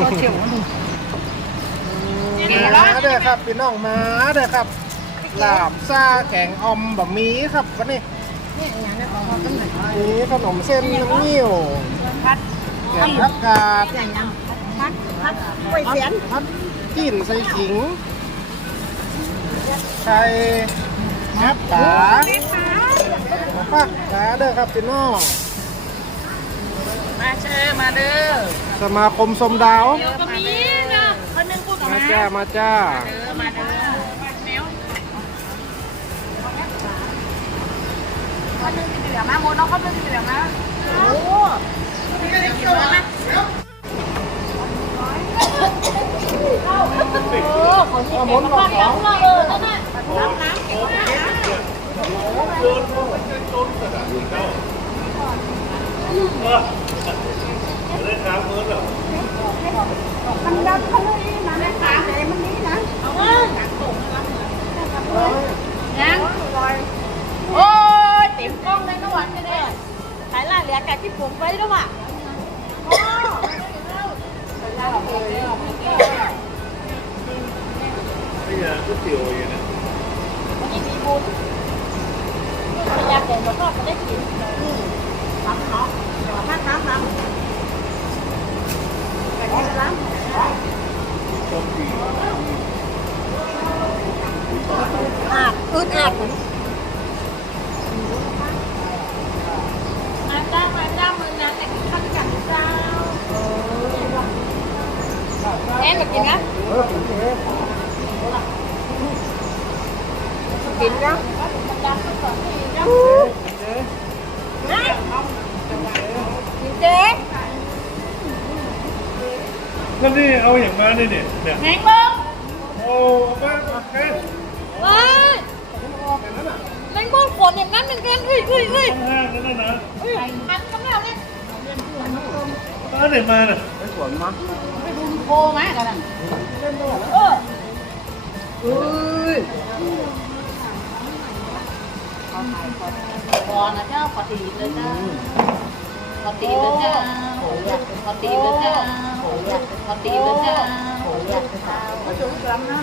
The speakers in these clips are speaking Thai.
โซเชียลมันดูมาเด้อครับพี่น้องมาเด้อครับลาบซาแกงออมบะหมี่ครับวันนี้นี่อย่างนี้ของเราต้องหนึ่ขนมเส้นน้ำเงี้ยวพัดแกงผักกาดอย่างยังพัดพัดกล้วยเสียนพัดจิ้นใส่ขิงไข่แอปตาฟักตาเด้อครับพี่น้อง มาเชิญมาเด้อสมาคมสมดาว เดี๋ยวก็มีนะคนนึงพูดกับมามาจ้า มาจ้า เด้อมาเด้อแมวคนนึงสีเหลืองมาโมน้องคนนึงสีเหลืองนะโอ้ไม่ได้กินแล้วนะโอ้คนนี้เก่งมากแล้วเออนั่นน่ะน้ำน้ำเก่งมากนะ มันดับเขาเลยนะแม่ตาเลยมันนี้นะเอาเออยังโอ้ยเต็มกล้องเลยนะวันนี้เนี่ยขายล่าเหลือแกที่ผมไว้แล้วว่ะโอ้ bây giờ cứ chiều vậy nè วันนี้มีบุญพยายามเดินมาก็จะได้กิน ทำเนาะทำทำทำแต่ก็ล้ำ trong thì อาดอึดอัดมาจ้ามาจ้ามือนั้นแต่ข้าวกันเจ้าแอนมากินนะเออผมเองกินนะกินเจ๊ cái đi âu อย่างมาเนี่ยเนี่ยเนี่ยแหงมึงโอ้บ้านมาแค่ว้ายแมงมุมขนอย่างนั้นเหมือนกันอุ้ยอุ้ยอุ้ยห้างๆนั่นน่ะนะอุ้ยทันคำแล้วเนี่ยบ้านไหนมาน่ะไปสวนมาไปดูโคมากันนั่นเอออุ้ยพอนะเจ้าปฏิเลยเจ้าปฏิเลยเจ้าปฏิเลยเจ้าปฏิเลยเจ้า ก็จุกลำนะ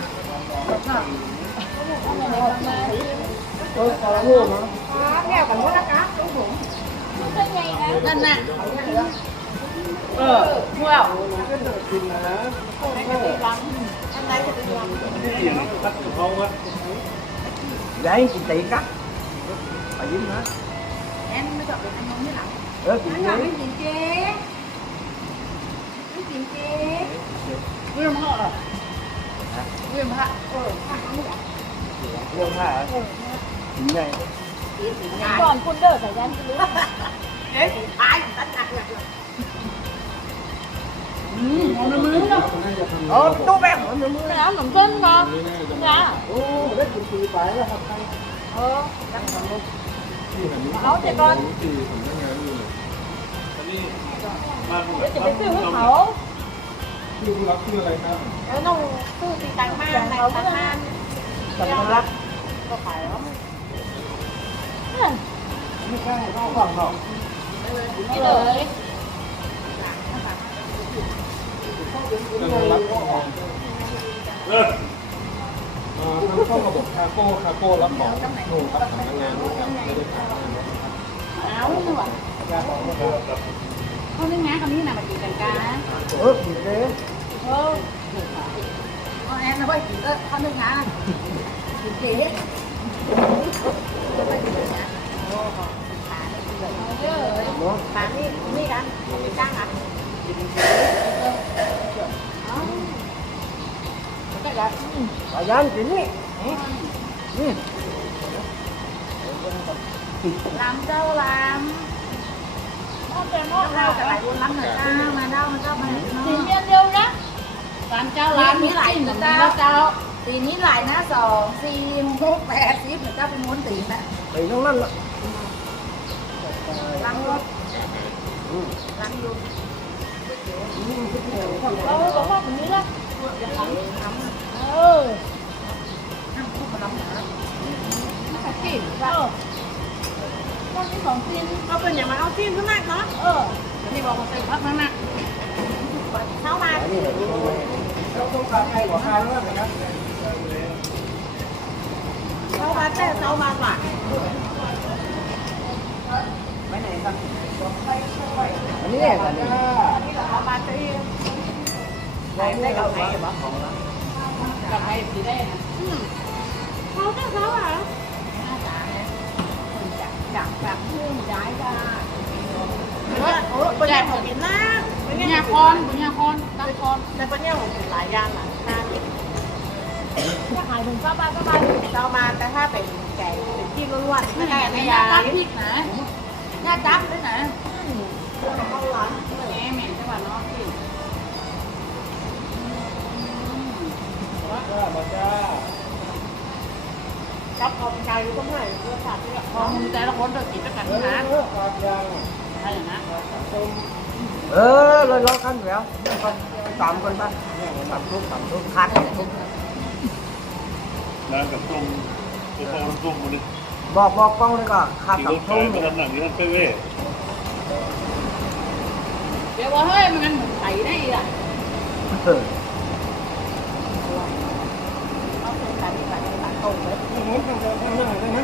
เออขอพูดนะนั่นน่ะเออพวกกินนะที่เสียงตัดขอ งเขาวะ Đấy, chị tỷ cắt Bà dính hả? แอนไม่ชอบเป็นอันนู้นนี่หรอ Ơ, chị ไม่ชอบไม่ dính กินเจ๊ไม่กินเจ๊เรื่องพ่อเหรอเรื่ องพระเออ Vô hả? Chị này ก่อนคุณเด้อใส่ยันคุณรู้เจ๊ตายตัดหนักหนักอืมเอาน้ำมือเนาะ Ờ, đố bèm ở nơi ไม่เอาขนมต้นมาจ้า Ồ, đấy chị chị phải là học tay เออเอาเจ๊ก่อนบ้านผมเดี๋ยวจะไปซื้อให้เขา Chị cũng lắm chưa này sao? แล้วน้องซื้อตีตังบ้านตังบ้าน Tầm nó lắc ก็ขายแล้ว Nó khai nó khoảng họ นี่เลยเออ Ờ, nó không là một cà cô, cà cô lắm họ Nụ tập thẳng ngàn luôn em Đây đây thẳng ngàn เอาหน่อย Ra họ nó có เขาไม่ง้าคำนี้นะมาจีกันกันเออเอาแอนนะเว้ยเออเขาไม่ง้าจีเจ๊เยอะเลย Nó ปากนี่นี่กันมีจ้างอะก็จะ Bà dám chị nhé Ừ ลำเจ้าลำหม้อเป็นหม้อเราแต่หลยนลำหน่อยจ้ามาเด้ามาเจ้ามาสีเดียเดียวนจ้าลำมีหลายนะ เจ้าเจ้าสีนี้หลายนะสองสี่หกแปดสิบเจ้าเป็นม้วนตีนะ Thì nó lăn lắm ลำรถลำอยู่เราบอกว่าแบบนี้ละเออน้ำคู่มาลำหนาไม่กินเออต้องมีของกินเอาเป็นอย่างมาเอาจิ้มข้างหน้าเนาะเออนี่บอกว่าใส่พักข้างหน้าเข้ามานี่เหรอเราต้องการใครกว่าใครแล้วนะครับเขามาแต่เขามาหวานไปไหนครับอันนี้แหละอันนี้เขามาที่ ไหนได้กับใครบ้างกับใครสีได้นะเขาแต่เขาอะจับแบบชื่อได้จ้โอ้ปัญญาของกินนะปัญญาคอนปัญญาคอนตั้งคอนแต่ปัญญาของกินหลายอย่างอะถ้าขายถึงก็บ้านก็บ้านเรามาแต่ถ้าเป็นแก่เป็นที่ล้วนๆไม่ได้ไม่ยาพริกนะยาจับด้วยนะ จ้ามาจ้าจับอมใจก็ไม่รสชาติเนี่ยของแต่ละคนจะกินด้วยกันเอนะอความยาวใช่นะเออเลยรอกันแล้วสามคนป่ะสามทุกสามทุกคัดทุกร้านกับตรงตัวตรงตรงมันนี่บอกบอกกล้องเลยก็คัดขี่รสามทุขายกมาทำหนังนี่มันไปเว้ยเดี๋ยวว่าเฮ้ยมันเหมือนไข่ได้อะเออ เขาเป็นไข่ ไข่ไข่ตรงเลย หมุนทางเดินทางหน้าได้ไหม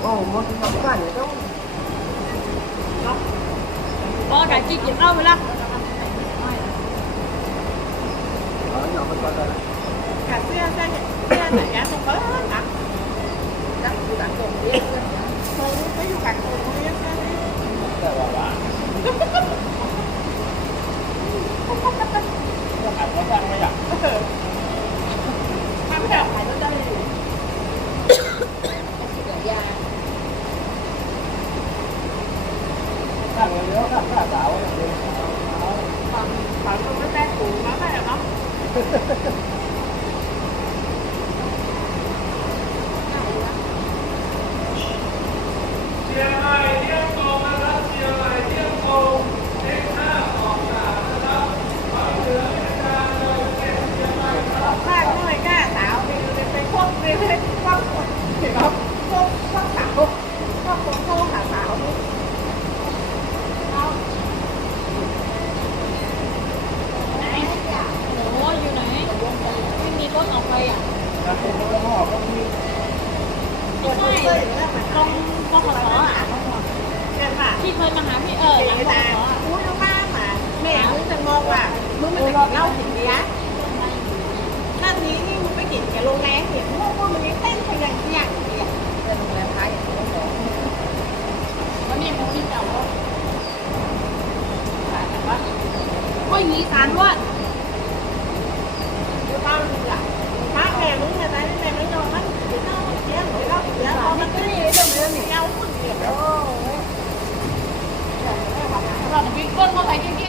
โอ้หมดสองกันเนี่ยต้อง ก็ไก่จีกินเข้าไปละ เอาหน่อมันก่อนเลย กัดเสื้อเสื้อเสื้อไหนแกตรงเปิ้ลนะจังอยู่กัดตรงเยอะตรงไม่อยู่กัดตรงเยอะเลย แต่ว่าว่าจะขายเขาจ้างไม่อยาก ทำแบบไหนก็ได้อยู่ยา ข้างเลี้ยวข้างข้าสาวอย่างเดียวความความตรงไม่แม่ถูกมาได้หรอ เชียงใหม่เที่ยงตรงนะครับเชียงใหม่เที่ยงตรง ข้างน้อยก้าสาวไปไปพวกไปพวกเห็นไหมพวกพวกสาวพวกคนโค้งขาสาวนี่ไหนโอ้อยู่ไหนไม่มีรถออกไปอะ แล้วเป็นรถห่อก็มี ไม่ตรงกขสอะที่เคยมาหาพี่เออหลังกขส อุ้ยน้องบ้าหมาแม่มึงจะงงว่ามึงไม่ไปกินเหล้ากินเบียร์ด้านนี้นี่มึงไปกินกับโรงแรมเห็นพวกพวกมันนี่เต้นขยันขยันเบียร์ เป็นโรงแรมไทยวันนี้มึงที่เจ้าแต่ว่า ก็มีสารว่าอยู่บ้านมึงอะพระ